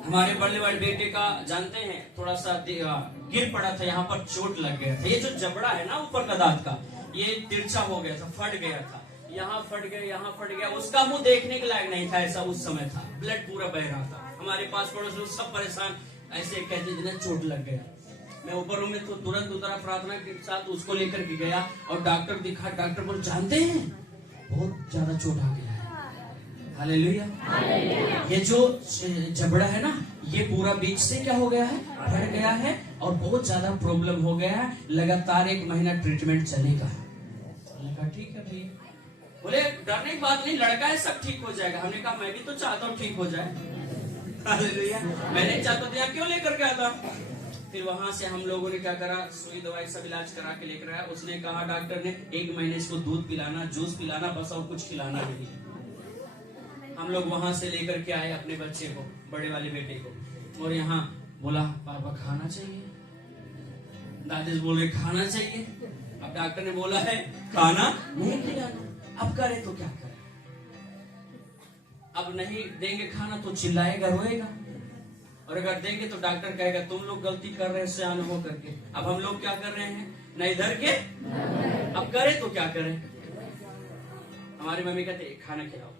हमारे बड़े बड़े बेटे का जानते हैं, थोड़ा सा गिर पड़ा था, यहाँ पर चोट लग गया था। ये जो जबड़ा है ना ऊपर का दांत का, ये तिरछा हो गया था, फट गया था, यहाँ फट गया, यहाँ फट गया। उसका मुंह देखने के लायक नहीं था, ऐसा उस समय था, ब्लड पूरा बह रहा था। हमारे पास पड़ोस लोग सब परेशान, ऐसे कहते थे चोट लग गया। मैं ऊपर रूम में तो तुरंत उतरा प्रार्थना के साथ, उसको लेकर के गया और डॉक्टर दिखा। डॉक्टर बोल जानते हैं बहुत ज्यादा चोट आ गया है। हालेलुया। ये जो जबड़ा है ना, ये पूरा बीच से क्या हो गया है, बढ़ गया है और बहुत ज्यादा प्रॉब्लम हो गया है। लगातार 1 महीना ट्रीटमेंट चलेगा। लगा ठीक है भैया। बोले डरने की बात नहीं, लड़का है सब ठीक हो जाएगा। हमने कहा मैं भी तो चाहता हूँ ठीक हो जाए। हालेलुया। मैं नहीं चाहता था, क्यों लेकर के आता। फिर वहां से हम लोगों ने क्या करा, सुई दवाई सब इलाज करा के लेकर आया। उसने कहा डॉक्टर ने 1 महीने इसको दूध पिलाना, जूस पिलाना, बस और कुछ खिलाना नहीं। हम लोग वहां से लेकर के आए अपने बच्चे को, बड़े वाले बेटे को, और यहाँ बोला पापा खाना चाहिए। दादी बोल रहे खाना चाहिए। अब डॉक्टर ने बोला है खाना नहीं खिलाना। अब करे तो क्या करे, अब नहीं देंगे खाना तो चिल्लाएगा, रोएगा, और अगर देंगे तो डॉक्टर कहेगा तुम लोग गलती कर रहे हैं सयान हो करके। अब हम लोग क्या कर रहे हैं, न इधर के, अब करे तो क्या करें। हमारी मम्मी कहते खाना खिलाओ,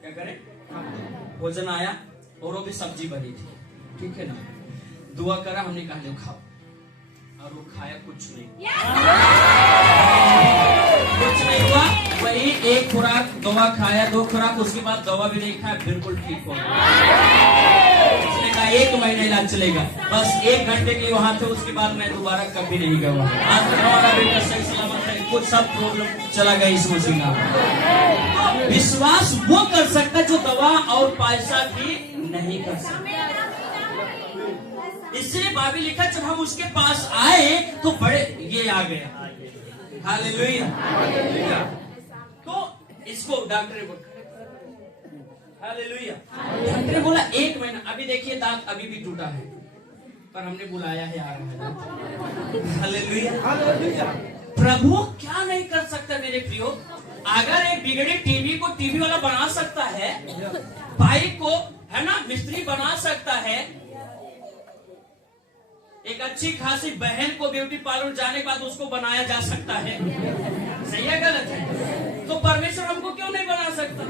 क्या करें। भोजन आया और वो भी सब्जी बनी थी, ठीक है ना। दुआ करा, हमने कहा लो खाओ, और वो खाया कुछ नहीं। कुछ नहीं हुआ। वही 1 खुराक दवा खाया, 2 खुराक, उसके बाद दवा भी नहीं खाया, बिल्कुल ठीक हो गया। उसने कहा 1 महीना इलाज चलेगा, बस 1 घंटे के लिए वहां थे। उसके बाद मैं दोबारा कभी नहीं गया। आज हमारा बेटा सही सलामत है, कुछ सब प्रॉब्लम चला गया इस मसीह का। विश्वास वो कर सकता जो दवा और पैसा भी नहीं कर सकता। इसलिए बाइबल लिखा जब हम उसके पास आए तो बड़े ये आ गया। हालेलुया। तो इसको डॉक्टर ने बोला, हालेलुया, डॉक्टर ने बोला 1 महीना। अभी देखिए दांत अभी भी टूटा है, पर हमने बुलाया है आ रहा है। हालेलुया। प्रभु क्या नहीं कर सकता मेरे प्रियो। अगर एक बिगड़ी टीवी को टीवी वाला बना सकता है, बाइक को है ना मिस्त्री बना सकता है, एक अच्छी खासी बहन को ब्यूटी पार्लर जाने के बाद उसको बनाया जा सकता है। सही है गलत है? तो परमेश्वर हमको क्यों नहीं बना सकता?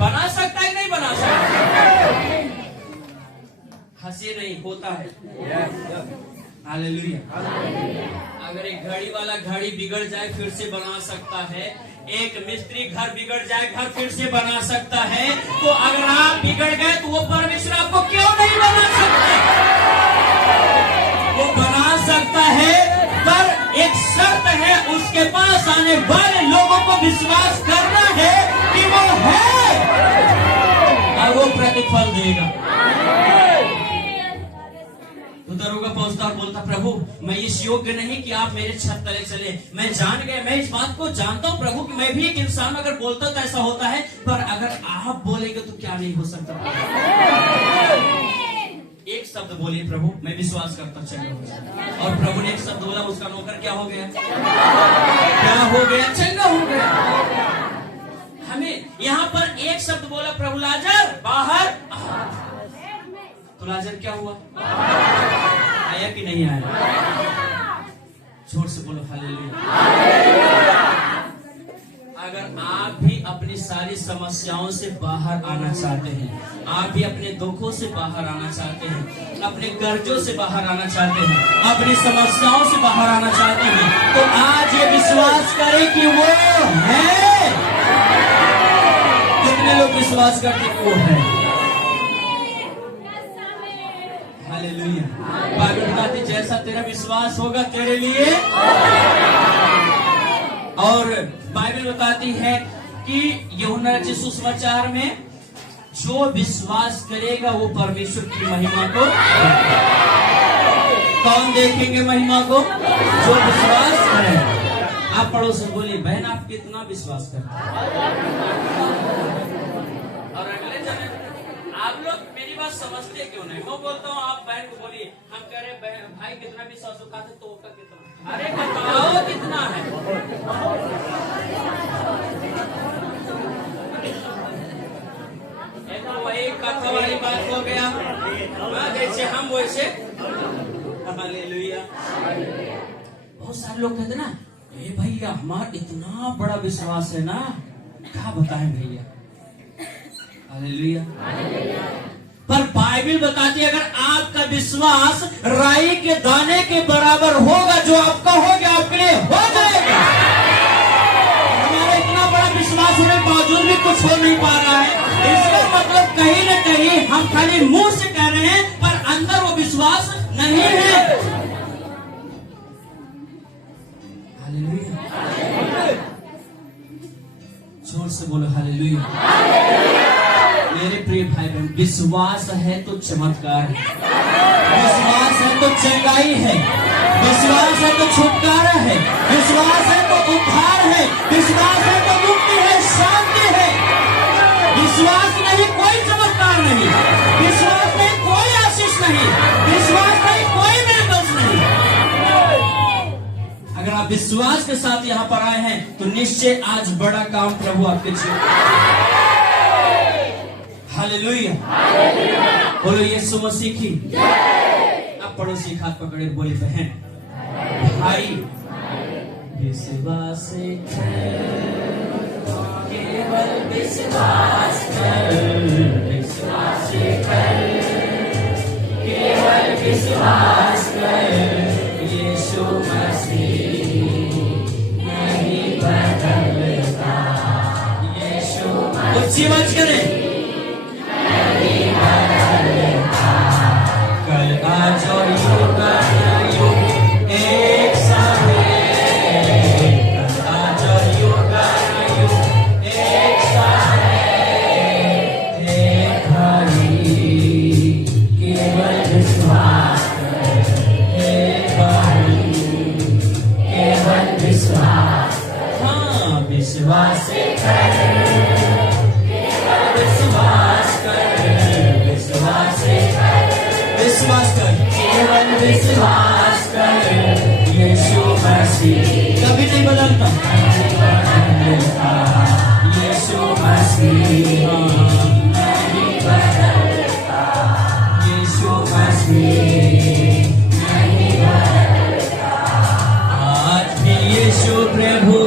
बना सकता है, नहीं बना सकता। हंसी नहीं होता है। हालेलुया। अगर एक घड़ी वाला घड़ी बिगड़ जाए फिर से बना सकता है, एक मिस्त्री घर बिगड़ जाए घर फिर से बना सकता है, तो अगर आप बिगड़ गए तो वो परमेश्वर आपको क्यों नहीं बना सकता? वो बना सकता है, पर एक शर्त है, उसके पास आने वाले लोगों को विश्वास करना है कि वो है और वो प्रतिफल देगा। तो दरोगा पहुंचता और बोलता प्रभु मैं इस योग्य नहीं कि आप मेरे छत तले चले। मैं जान गया, मैं इस बात को जानता हूँ प्रभु कि मैं भी एक इंसान, अगर बोलता तो ऐसा होता है, पर अगर आप बोलेंगे तो क्या नहीं हो सकता। एक शब्द बोलिए प्रभु मैं विश्वास करता चंगा। और प्रभु ने एक शब्द बोला, उसका नौकर क्या हो गया? क्या हो गया? चंगा हो गया। हमें यहाँ पर एक शब्द बोला प्रभु लाजर बाहर आ। तो लाजर क्या हुआ? आया कि नहीं आया? जोर से बोलो हालेलुया। अगर आप भी अपनी सारी समस्याओं से बाहर आना चाहते हैं, आप भी अपने दुखों से बाहर आना चाहते हैं, अपने कर्जों से बाहर आना चाहते हैं, अपनी समस्याओं से बाहर आना चाहते हैं, तो आज ये विश्वास करें कि वो है। कितने लोग विश्वास करते हैं वो है? हालेलुया। बाइबल बताती जैसा तेरा विश्वास होगा तेरे लिए। और बाइबल बताती है कि यूहन्ना रचित सुसमाचार में जो विश्वास करेगा वो परमेश्वर की महिमा को, कौन देखेंगे महिमा को? जो विश्वास करेगा। आप पड़ोस में बोलिए बहन आप कितना विश्वास करते हैं? और अगले जने आप लोग मेरी बात समझते क्यों नहीं? मैं बोलता हूँ आप बहन को बोलिए, हम कह रहे बहन भाई कितना विश्वास होता है तो उसका कितना? अरे बताओ कितना है? तो वही कथा वाली बात हो गया, जैसे हम वैसे। हालेलुया। बहुत सारे लोग कहते ना ए भैया हमारा इतना बड़ा विश्वास है ना, क्या बताएं भैया। हालेलुया। पर बाइबल बताती है अगर आपका विश्वास राई के दाने के बराबर होगा, जो आप कहोगे आपके लिए हो जाएगा। हमारा इतना बड़ा विश्वास होने के बावजूद भी कुछ हो नहीं पा रहा है, इसका मतलब कहीं न कहीं हम आप खाली मुंह से कह रहे हैं पर अंदर वो विश्वास नहीं है। हालेलुया। जोर से बोलो हालेलुया। मेरे प्रिय भाई बहन, विश्वास है तो चमत्कार है, विश्वास है तो चंगाई है, विश्वास है तो छुटकारा है, विश्वास है तो उद्धार है, विश्वास है तो मुक्ति है, शांति है। विश्वास नहीं कोई चमत्कार नहीं, विश्वास नहीं कोई आशीष नहीं, विश्वास नहीं कोई मिरेकल्स नहीं। अगर आप विश्वास के साथ यहाँ पर आए हैं तो निश्चय आज बड़ा काम प्रभु आपके जीवन। हालेलुया। बोलो यीशु मसीह की। अब पड़ोसी हाथ पकड़े बोले बहन भाई विश्वास कर, केवल विश्वास कर, विश्वास कर, केवल विश्वास कर, यीशु मसीह नहीं बदलता, यीशु ऊंची आवाज करें। कल आज और युग एक साथ है, कल आज और युग एक साथ है, एक भाई केवल विश्वास कर, एक भाई केवल विश्वास। हाँ विश्वास कर, विश्वास कर, विश्वास कर, विश्वास कर, केवल विश्वास कर, यीशु मसीह कभी नहीं बदलता, यीशु मसीह नहीं बदलता, यीशु मसीह नहीं बदलता। आज भी यीशु प्रभु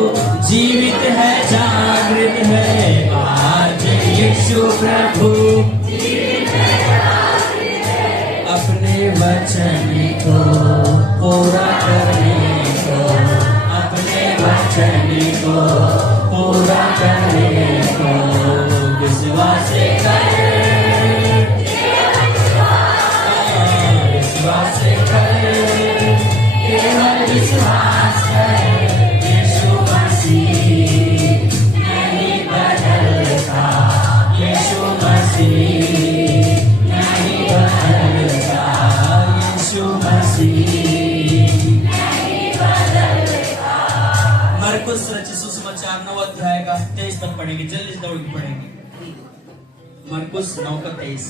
जीवित है, जागृत है, आज यीशु प्रभु अपने वचन को पूरा करने को, अपने वचन को पूरा करने को विश्वास कर, विश्वास कर, केवल विश्वास कर, यीशु मसीह नहीं बदलता, यीशु मसीह नहीं बदलता, यीशु मसीह नहीं बदलता। मरकुस रचित सुसमाचार 9 अध्याय का 23 तक पढ़ेंगे, जल्दी दौड़ के पढ़ेंगे। मरकुस 9 का 23।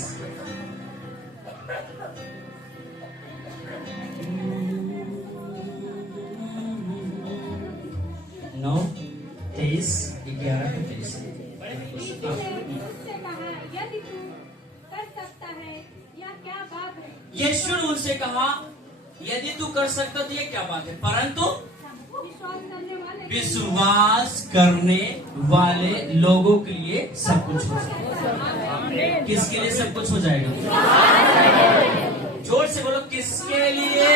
9, 23, 11 का 23। यदि तू कर सकता है या क्या बात है। यीशु ने उनसे कहा यदि तू कर सकता तो ये क्या बात है, परंतु विश्वास करने वाले लोगों के लिए सब कुछ हो जाएगा। किसके लिए सब कुछ हो जाएगा? जोर से बोलो, किसके लिए?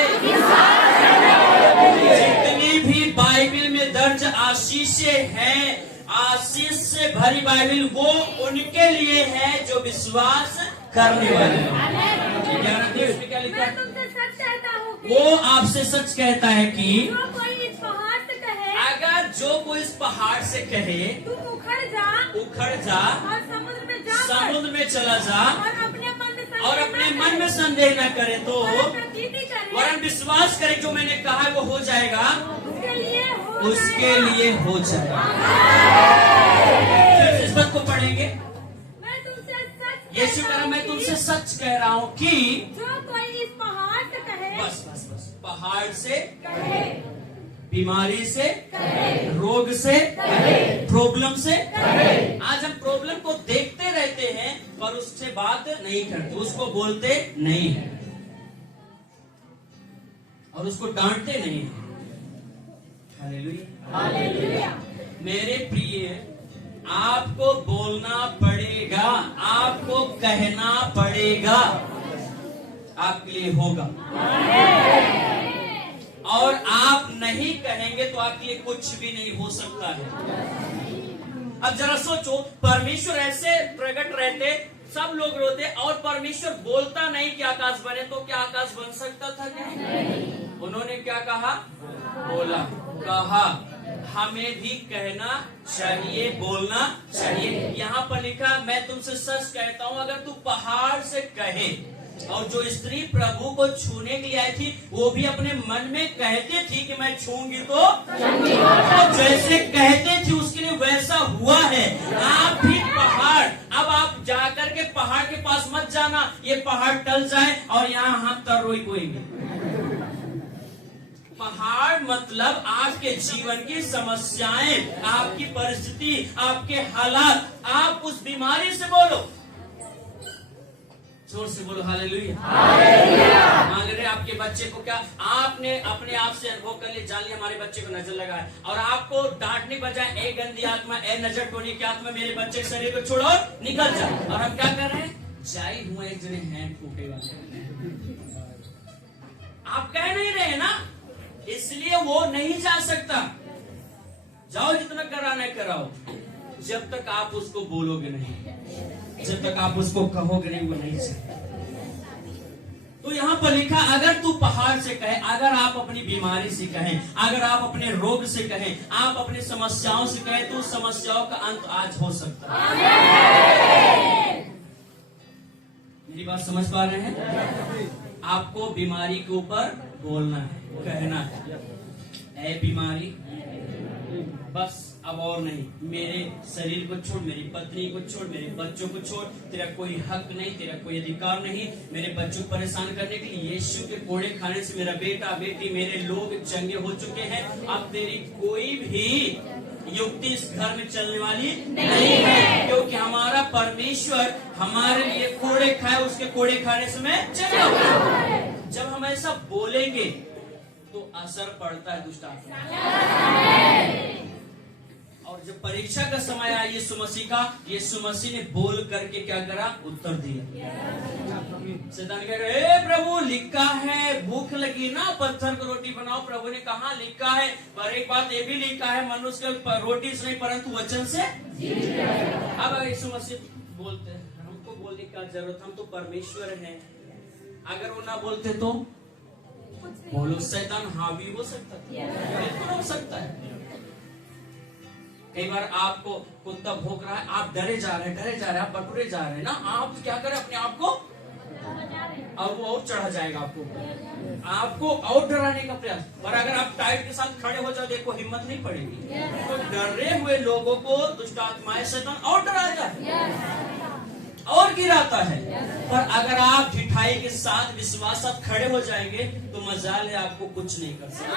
जितनी भी बाइबल में दर्ज आशीषें हैं, आशीष से भरी बाइबल वो उनके लिए है जो विश्वास करने वाले हैं। 11 देश में क्या लिखा है? वो आपसे सच कहता है कि अगर जो कोई इस पहाड़ से कहे तुम उखड़ जा और समुद्र में चला जा और अपने मन में संदेह न करे तो वरन विश्वास करे जो मैंने कहा वो हो जाएगा, उसके लिए हो जाएगा। फिर इस बात को पढ़ेंगे। यीशु कह रहा मैं तुमसे सच कह रहा हूँ कि जो कोई इस पहाड़ से कहे, बस पहाड़ से, बीमारी से, रोग से, प्रॉब्लम से। आज हम प्रॉब्लम को देखते रहते हैं पर उससे बात नहीं करते, उसको बोलते नहीं है और उसको डांटते नहीं है। हालेलुया। मेरे प्रिय, आपको बोलना पड़ेगा, आपको कहना पड़ेगा, आपके लिए होगा। और आप नहीं कहेंगे तो आपके लिए कुछ भी नहीं हो सकता है। अब जरा सोचो, परमेश्वर ऐसे प्रकट रहते, सब लोग रोते और परमेश्वर बोलता नहीं कि आकाश बने, तो क्या आकाश बन सकता था क्या? उन्होंने क्या कहा? बोला, कहा। हमें भी कहना चाहिए, बोलना चाहिए। यहाँ पर लिखा, मैं तुमसे सच कहता हूँ, अगर तू पहाड़ से कहे, और जो स्त्री प्रभु को छूने के लिए आई थी वो भी अपने मन में कहते थी कि मैं छूंगी तो जैसे कहते थे उसके लिए वैसा हुआ है। आप भी पहाड़, अब आप जाकर के पहाड़ के पास मत जाना, ये पहाड़ टल जाए और यहाँ हम तरोई कोएंगे। पहाड़ मतलब आपके जीवन की समस्याएं, आपकी परिस्थिति, आपके हालात। आप उस बीमारी से बोलो, जोर से बोलो हालेलुया। मान रहे आपके बच्चे को क्या, आपने अपने आप से अनुभव कर लिया, जान लिया हमारे बच्चे को नजर लगा है, और आपको डांटने बजाय ए गंदी आत्मा, ए नजर टोनी की आत्मा मेरे बच्चे के शरीर को छोड़ो और निकल जा। और हम क्या कर रहे हैं? जाई हुआ एक जने हैंड फूटे वाले। आप कह नहीं रहे ना, इसलिए वो नहीं जा सकता। जाओ जितना कराना है कराओ, जब तक आप उसको बोलोगे नहीं, जब तक आप उसको कहोगे नहीं, वो नहीं सकता। तो यहाँ पर लिखा, अगर तू पहाड़ से कहे, अगर आप अपनी बीमारी से कहें, अगर आप अपने रोग से कहें, आप अपनी समस्याओं से कहें, तो समस्याओं का अंत आज हो सकता है। मेरी बात समझ पा रहे हैं? आपको बीमारी के ऊपर बोलना है, कहना है, ऐ बीमारी बस अब और नहीं, मेरे शरीर को छोड़, मेरी पत्नी को छोड़, मेरे बच्चों को छोड़, तेरा कोई हक नहीं, तेरा कोई अधिकार नहीं मेरे बच्चों को परेशान करने के लिए। यीशु के कोड़े खाने से मेरा बेटा बेटी, मेरे लोग चंगे हो चुके हैं। अब तेरी कोई भी युक्ति इस घर में चलने वाली नहीं है, क्योंकि हमारा परमेश्वर हमारे लिए कोड़े खाए, उसके कोड़े खाने से मैं चंगा हूं। जब हम ऐसा बोलेंगे तो असर पड़ता है दुष्ट आत्मा। और जब परीक्षा का समय आया यीशु मसीह का, यीशु मसीह ने बोल करके क्या करा? उत्तर दिया। शैतान कह रहे, हे प्रभु लिखा है, भूख लगी ना पत्थर को रोटी बनाओ। प्रभु ने कहा लिखा है, पर एक बात ये भी लिखा है, मनुष्य के रोटी से नहीं परंतु वचन से। अब यीशु मसीह बोलते हैं, हमको बोलने की जरूरत, हम तो परमेश्वर हैं। अगर वो ना बोलते तो बोलो, शैतान हावी हो सकता है, बिल्कुल हो सकता है। कई बार आपको कुत्ता भौंक रहा है, आप डरे जा रहे हैं, आप बटुरे जा रहे हैं ना, आप क्या करें अपने आप को, और वो और चढ़ा जाएगा आपको और डराने का प्रयास। पर अगर आप टाइट के साथ खड़े हो जाओ, देखो हिम्मत नहीं पड़ेगी। तो डरे हुए लोगों को दुष्ट आत्माएं शैतान और डराता है और गिराता है। पर अगर आप ढिठाई के साथ विश्वास साथ खड़े हो जाएंगे तो मजाल है, आपको कुछ नहीं कर सकते।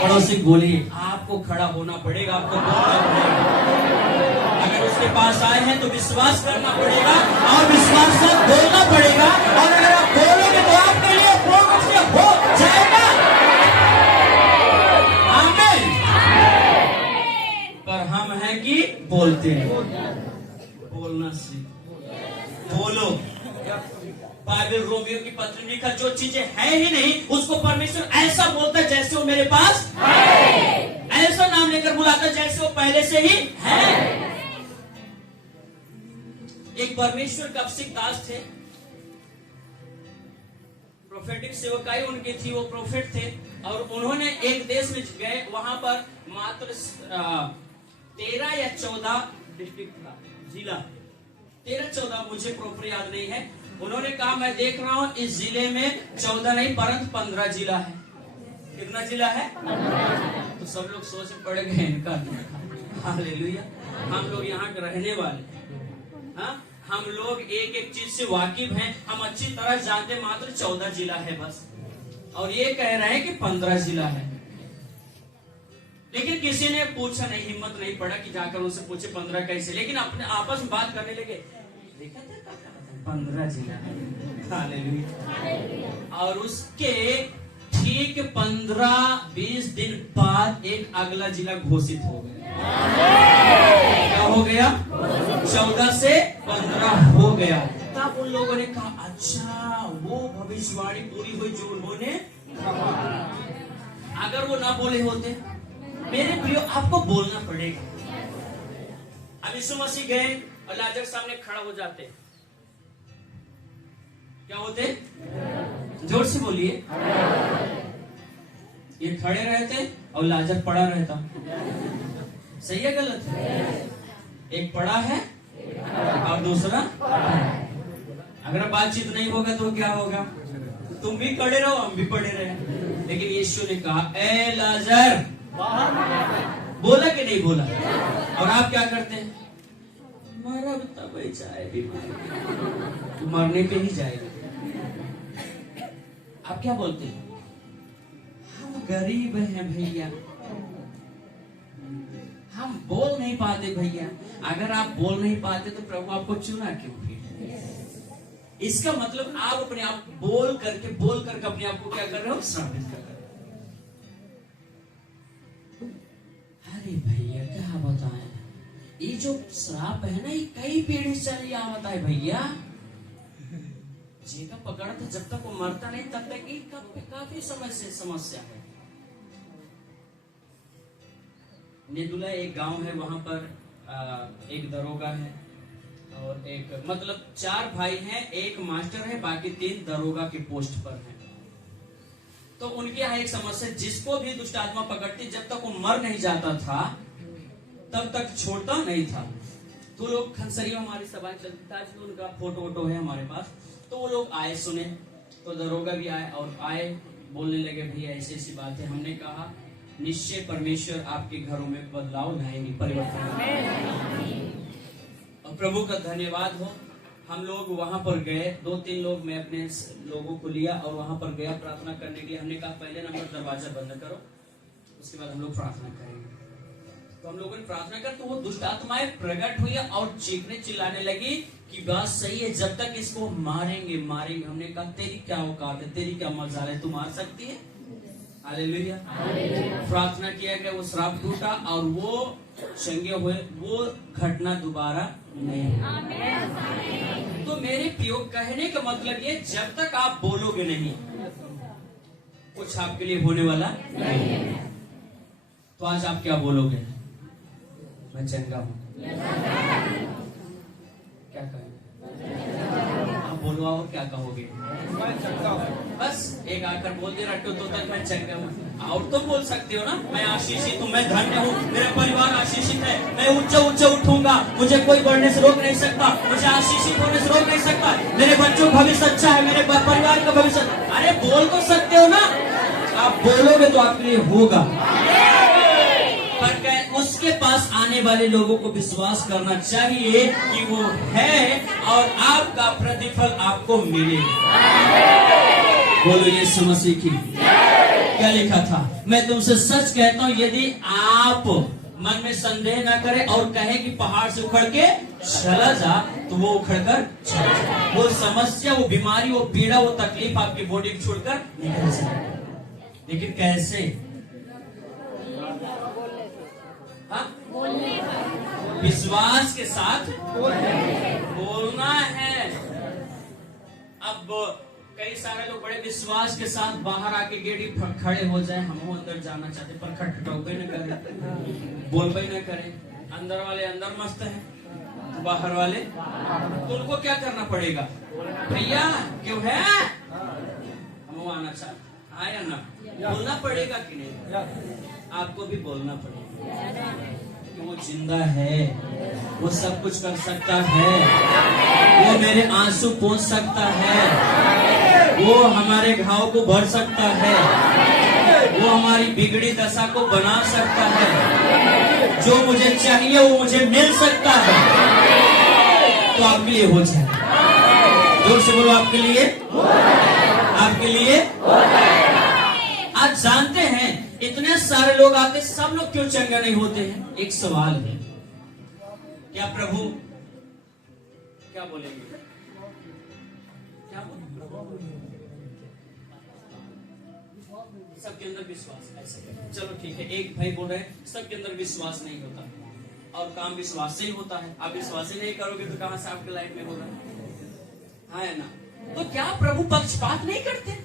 पड़ोसी बोलिए, आपको खड़ा होना पड़ेगा, आपको बोलना पड़ेगा। अगर उसके पास आए हैं तो विश्वास करना पड़ेगा और विश्वास से बोलना पड़ेगा, और अगर आप बोलोगे तो आपके लिए हो जाएगा। आमीन। पर हम हैं कि बोलते हैं, बोलना सीख, बोलो। बाइबल रोमियो की पत्र में लिखा, जो चीजें है ही नहीं उसको परमेश्वर ऐसा बोलता है जैसे वो मेरे पास है, ऐसा नाम लेकर बुलाता है जैसे वो पहले से ही है। एक परमेश्वर का अभिषिक्त दास थे, प्रोफेटिक सेवकाई उनकी थी, वो प्रोफेट थे, और उन्होंने एक देश में गए, वहां पर मात्र 13 या 14 डिस्ट्रिक्ट था, जिला 13-14, मुझे प्रॉपर याद नहीं है। उन्होंने कहा, मैं देख रहा हूं इस जिले में 14 नहीं परंतु 15 जिला है। कितना जिला है? तो सब लोग सोच पड़ गए इनका। हालेलुया। हम लोग यहाँ के रहने वाले, हाँ, हम लोग एक एक चीज से वाकिफ हैं, हम अच्छी तरह जानते, मात्र 14 जिला है बस, और ये कह रहे हैं कि 15 जिला है। लेकिन किसी ने पूछा नहीं, हिम्मत नहीं पड़ा कि जाकर उनसे पूछे 15 कैसे, लेकिन अपने आपस में बात करने लगे, देखा था 15 जिला है। हालेलुया। और उसके ठीक 15-20 दिन बाद एक अगला जिला घोषित हो गया। क्या हो गया? 14 से 15 हो गया। तब उन लोगों ने कहा, अच्छा वो भविष्यवाणी पूरी हुई जो उन्होंने कहा। अगर वो ना बोले होते, मेरे प्रियो आपको बोलना पड़ेगा। अब यीशु मसीह गए और लाजर सामने खड़ा हो जाते, क्या होते? जोर से बोलिए। ये खड़े रहते और लाजर पड़ा रहता। सही है गलत है? एक पड़ा है और दूसरा, अगर बातचीत नहीं होगा तो क्या होगा? तुम भी खड़े रहो, हम भी पड़े रहे। लेकिन यीशु ने कहा, ए लाजर, बोला कि नहीं बोला? और आप क्या करते हैं? मरा तब जाए भी, मरने पे ही जाएगा। आप क्या बोलते हैं? हम गरीब हैं भैया, हम बोल नहीं पाते भैया। अगर आप बोल नहीं पाते तो प्रभु आपको चुना क्यों फिर? इसका मतलब आप अपने आप बोल करके अपने आप को क्या कर रहे हो? श्रापित कर रहे हो। अरे भैया क्या बताएं, ये जो श्राप है ना, ये कई पीढ़ी से चली आवता है भैया। जेका पकड़ा था, जब तक वो मरता नहीं तब तक ये काफी समय से समस्या है। नेदुला एक गांव है, वहां पर एक दरोगा है और एक, मतलब 4 भाई हैं, एक मास्टर है, बाकी 3 दरोगा के पोस्ट पर हैं। तो उनके यहाँ एक समस्या, जिसको भी दुष्ट आत्मा पकड़ती, जब तक वो मर नहीं जाता था तब तक छोड़ता नहीं था। तो लोग खनसरिया हमारी सभाएं चलती था, आज उनका फोटो है हमारे पास। तो वो लोग आए, सुने, तो दरोगा भी आए और आए बोलने लगे, भैया ऐसी ऐसी बात है। हमने कहा निश्चय परमेश्वर आपके घरों में बदलाव लाएंगे, परिवर्तन। और प्रभु का धन्यवाद हो, हम लोग वहां पर गए, 2-3 लोग, मैं अपने लोगों को लिया और वहां पर गया प्रार्थना करने के लिए। हमने कहा पहले नंबर दरवाजा बंद करो, उसके बाद हम लोग प्रार्थना करेंगे। तो हम लोगों ने प्रार्थना कर, तो वो दुष्ट आत्माएं प्रकट हुई और चीखने चिल्लाने लगी कि बात सही है, जब तक इसको मारेंगे। हमने कहा तेरी क्या औकात है, तेरी क्या मजाल है, तू मार सकती है? हालेलुया। प्रार्थना किया गया, वो श्राप टूटा और वो चंगे हुए, वो घटना दोबारा नहीं। तो मेरे प्रियो, कहने का मतलब ये, जब तक आप बोलोगे नहीं, कुछ आपके लिए होने वाला नहीं है। तो आज आप क्या बोलोगे? मैं चंगा हूं। क्या कहेंगे? आप बोलो और क्या कहोगे? बस एक आकर बोल दे रखो तो तक मैं चंगा हूँ। और तो बोल सकते हो ना, मैं आशीषित हूँ, मैं धन्य हूँ, मेरा परिवार आशीषित है, मैं ऊंचे उठूंगा, मुझे कोई बढ़ने से रोक नहीं सकता, मुझे आशीषित होने से रोक नहीं सकता, मेरे बच्चों का भविष्य अच्छा है, मेरे परिवार का भविष्य। अरे बोल तो सकते हो ना, आप बोलोगे तो आपके लिए होगा। पर उसके पास आने वाले लोगों को विश्वास करना चाहिए कि वो है और आपका प्रतिफल आपको मिलेगा। बोलो यीशु मसीह की। क्या लिखा था? मैं तुमसे सच कहता हूँ, यदि आप मन में संदेह न करें और कहें कि पहाड़ से उखड़ के चला जा, तो वो उखड़ कर चला जा। वो समस्या, वो बीमारी, वो पीड़ा, वो तकलीफ आपकी बॉडी को छोड़कर निकल जाए। लेकिन कैसे? विश्वास के साथ बोलना है। अब कई सारे लोग बड़े विश्वास के साथ बाहर आके गेड़ी खड़े हो जाए, हम अंदर जाना चाहते, पर खटखटाओ न करे, बोल भी न करे। अंदर वाले अंदर मस्त है, बाहर वाले, तो उनको क्या करना पड़ेगा? भैया क्यों है, हम आना चाहते, आया ना, बोलना पड़ेगा कि नहीं? आपको भी बोलना पड़ेगा। वो जिंदा है, वो सब कुछ कर सकता है, वो मेरे आंसू पोंछ सकता है, वो हमारे घाव को भर सकता है, वो हमारी बिगड़ी दशा को बना सकता है, जो मुझे चाहिए वो मुझे मिल सकता है। तो आपके लिए हो जाए, जोर से बोलो, आपके लिए, आपके लिए। आज जानते हैं इतने सारे लोग आते, सब लोग क्यों चंगा नहीं होते हैं? एक सवाल है, क्या प्रभु क्या बोलेंगे? क्या बोलेंगे? सबके अंदर विश्वास ऐसे, चलो ठीक है, एक भाई बोल रहे हैं सबके अंदर विश्वास नहीं होता और काम विश्वास से ही होता है। आप विश्वास ही नहीं करोगे तो कहां से आपके लाइफ में होगा? हाँ है ना? तो क्या प्रभु पक्षपात नहीं करते?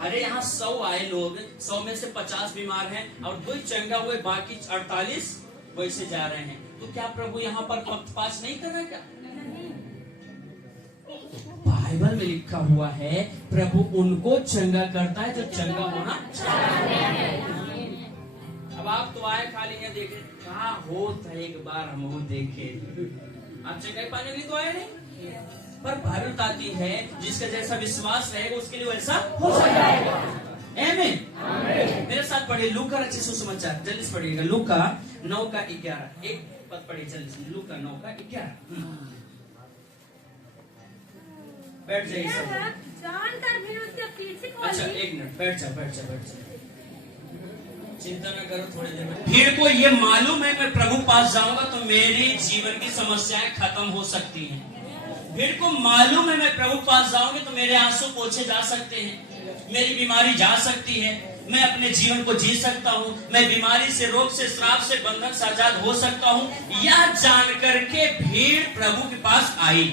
अरे यहाँ 100 आए लोग, 100 में से 50 बीमार हैं और 2 चंगा हुए, बाकी 48 वैसे जा रहे हैं। तो क्या प्रभु यहाँ पर पक्षपात नहीं कर रहा क्या? बाइबल में लिखा हुआ है प्रभु उनको चंगा करता है जो चंगा होना चाहते हैं। अब आप तो आए खाली यहाँ देखे, कहा होता है एक बार हम वो देखे, आप चंगाई पाने भी तो आए नहीं। पर बाइबल बताती है जिसका जैसा विश्वास रहेगा उसके लिए वैसा हो जाएगा। आमीन। मेरे साथ पढ़िए लूका अच्छे सुसमाचार, जल्दी से पढ़िएगा। लूका 9:11, एक पद पढ़िए जल्दी से। लूका 9:11। बैठ जाइए सब। जानकर भी उसके पीछे को अच्छा एक मिनट, बैठ जा। चिंता न करो, थोड़ी देर में भीड़ को ये मालूम है मैं प्रभु पास जाऊंगा तो मेरी जीवन की समस्याएं खत्म हो सकती हैं। भीड़ को मालूम है मैं प्रभु पास जाऊंगी तो मेरे आंसू पोछे जा सकते हैं, मेरी बीमारी जा सकती है, मैं अपने जीवन को जी सकता हूँ, मैं बीमारी से, रोग से, श्राप से, बंधन से आजाद हो सकता हूँ। यह जान करके भीड़ प्रभु के पास आई।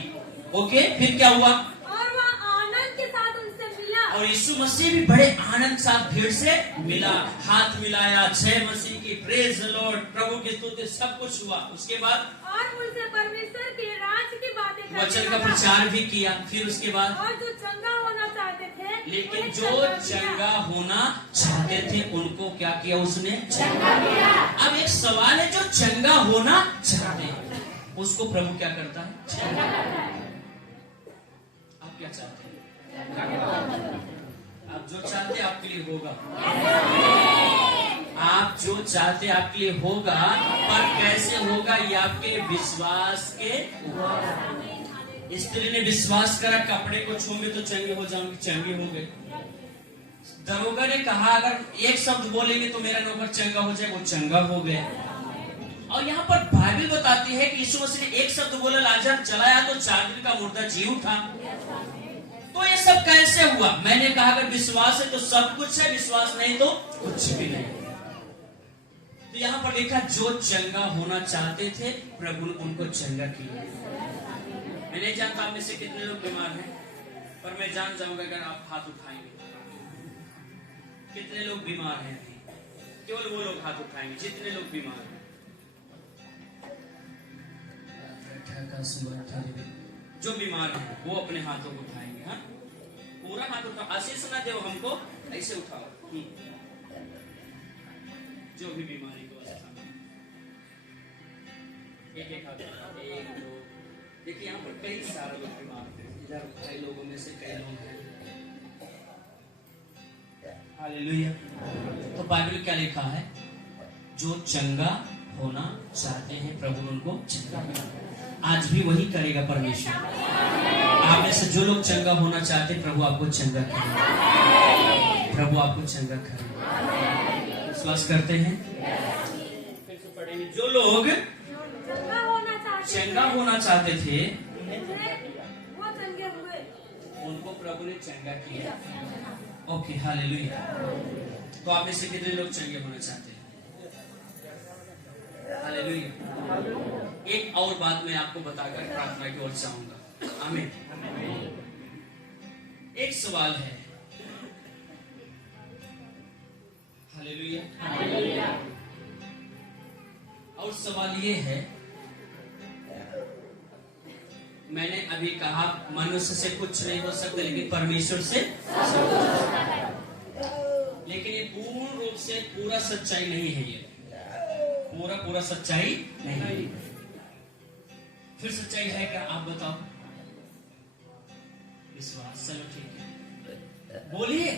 ओके, फिर क्या हुआ? और वह आनंद के साथ उनसे मिला। और यीशु मसीह भी बड़े आनंद के साथ भीड़ से मिला, हाथ मिलाया, जय मसीह की, प्रेज द लॉर्ड, प्रभु की स्तुति, सब कुछ हुआ। उसके बाद और उनसे परमेश्वर के राज्य की बातें करने वचन का लगा। प्रचार भी किया। फिर उसके बाद और जो चंगा होना चाहते थे, लेकिन उन्हें जो चंगा चंगा किया। होना चाहते थे उनको क्या किया उसने? चंगा किया। अब एक सवाल है, जो चंगा होना चाहते हैं उसको प्रभु क्या करता है? चंगा करता है। आप क्या चाहते हैं? आप जो चाहते हैं आपके लिए होगा। आप जो चाहते आपके लिए होगा, पर कैसे होगा ये आपके विश्वास के ऊपर। स्त्री ने विश्वास करा, कपड़े को छूंगे तो चंगे हो जाऊंगी, चंगे हो गए। दरोगा ने कहा अगर एक शब्द बोलेंगे तो मेरा नौकर चंगा हो जाए, वो चंगा हो गया। और यहाँ पर बाइबल बताती है कि यीशु मसीह ने एक शब्द बोला, लाजर चलाया तो 4 दिन का मुर्दा जी उठा। तो ये सब कैसे हुआ? मैंने कहा अगर विश्वास है तो सब कुछ है, विश्वास नहीं तो कुछ भी नहीं। तो यहाँ पर लिखा जो चंगा होना चाहते थे प्रभु ने उनको चंगा किया। मैं नहीं जानता आप में से कितने लोग बीमार हैं, पर मैं जान जाऊंगा अगर आप हाथ उठाएंगे। कितने लोग बीमार हैं? केवल वो लोग हाथ उठाएंगे जितने लोग बीमार हैं। जो बीमार हैं वो अपने हाथों को उठाएंगे। हाँ, पूरा हाथ उठाओ, आशीष ना दो हमको, ऐसे उठाओ। जो भी बीमारी को एक एक हाथ, एक दो। देखिए यहाँ पर कई सारे लोग बीमार हैं, इधर कई लोगों में से कई लोग हैं। हालेलुया। तो बाइबल क्या लिखा है? जो चंगा होना चाहते हैं प्रभु ने उनको चंगा किया। आज भी वही करेगा परमेश्वर। आप में से जो लोग चंगा होना चाहते हैं प्रभु आपको चंगा करेगा, प्रभु आपको चंगा करेगा। विश्वास करते हैं? फिर से पढ़ेंगे। जो लोग चंगा होना चाहते थे वो चंगे हुए, उनको प्रभु ने चंगा किया। Okay, hallelujah. तो आप में से कितने लोग चंगे होना चाहते हैं? हालेलुया। एक और बात मैं आपको बताकर प्रार्थना की ओर चाहूंगा। आमीन। एक सवाल है। हालेलुया। और सवाल ये है, मैंने अभी कहा मनुष्य से कुछ नहीं हो सकता लेकिन परमेश्वर से सब कुछ हो सकता है। लेकिन ये पूर्ण रूप से पूरा सच्चाई नहीं है। ये पूरा सच्चाई नहीं है। फिर सच्चाई है क्या? आप बताओ। विश्वास, चलो ठीक है, बोलिए।